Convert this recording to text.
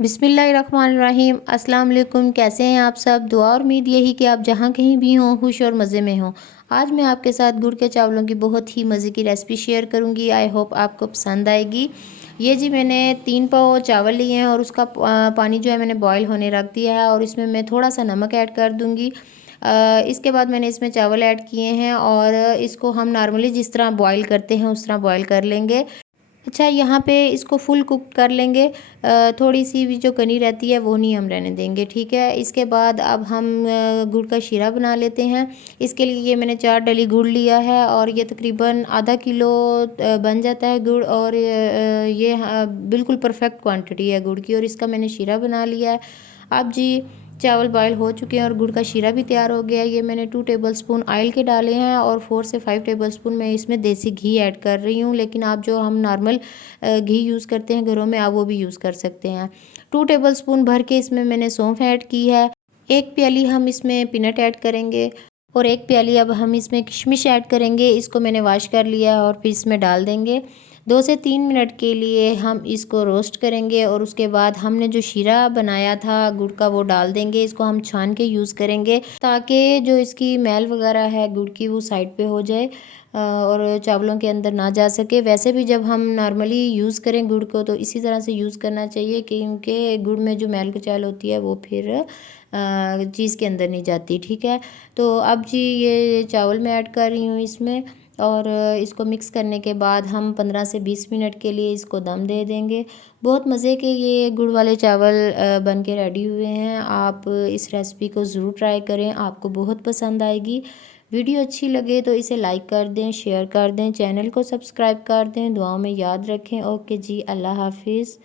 बिस्मिल्लाहिर्रहमानिर्रहीम। अस्सलाम वालेकुम। कैसे हैं आप सब? दुआ और उम्मीद यही कि आप जहाँ कहीं भी हों खुश और मज़े में हों। आज मैं आपके साथ गुड़ के चावलों की बहुत ही मज़े की रेसिपी शेयर करूंगी। आई होप आपको पसंद आएगी। ये जी मैंने 3 पाव चावल लिए हैं और उसका पानी जो है मैंने बॉयल होने रख दिया है और इसमें मैं थोड़ा सा नमक ऐड कर दूँगी। इसके बाद मैंने इसमें चावल ऐड किए हैं और इसको हम नॉर्मली जिस तरह बॉयल करते हैं उस तरह बॉयल कर लेंगे। अच्छा, यहाँ पे इसको फुल कुक कर लेंगे। थोड़ी सी भी जो कनी रहती है वो नहीं हम रहने देंगे, ठीक है। इसके बाद अब हम गुड़ का शीरा बना लेते हैं। इसके लिए ये मैंने 4 डली गुड़ लिया है और ये तकरीबन आधा किलो बन जाता है गुड़। और ये बिल्कुल परफेक्ट क्वांटिटी है गुड़ की और इसका मैंने शीरा बना लिया है। अब जी चावल बॉयल हो चुके हैं और गुड़ का शीरा भी तैयार हो गया है। ये मैंने 2 टेबलस्पून ऑयल के डाले हैं और 4 से 5 टेबलस्पून मैं इसमें देसी घी ऐड कर रही हूँ। लेकिन आप जो हम नॉर्मल घी यूज़ करते हैं घरों में आप वो भी यूज़ कर सकते हैं। 2 टेबलस्पून भर के इसमें मैंने सौंफ ऐड की है। 1 प्याली हम इसमें पीनट ऐड करेंगे और 1 प्याली अब हम इसमें किशमिश ऐड करेंगे। इसको मैंने वॉश कर लिया है और फिर इसमें डाल देंगे। 2 से 3 मिनट के लिए हम इसको रोस्ट करेंगे और उसके बाद हमने जो शीरा बनाया था गुड़ का वो डाल देंगे। इसको हम छान के यूज़ करेंगे ताकि जो इसकी मैल वगैरह है गुड़ की वो साइड पे हो जाए और चावलों के अंदर ना जा सके। वैसे भी जब हम नॉर्मली यूज़ करें गुड़ को तो इसी तरह से यूज़ करना चाहिए क्योंकि गुड़ में जो मैल कुचैल होती है वो फिर चीज़ के अंदर नहीं जाती, ठीक है। तो अब जी ये चावल मैं ऐड कर रही हूँ इसमें और इसको मिक्स करने के बाद हम 15 से 20 मिनट के लिए इसको दम दे देंगे। बहुत मज़े के ये गुड़ वाले चावल बन के रेडी हुए हैं। आप इस रेसिपी को ज़रूर ट्राई करें, आपको बहुत पसंद आएगी। वीडियो अच्छी लगे तो इसे लाइक कर दें, शेयर कर दें, चैनल को सब्सक्राइब कर दें। दुआओं में याद रखें। ओके जी, अल्लाह हाफिज़।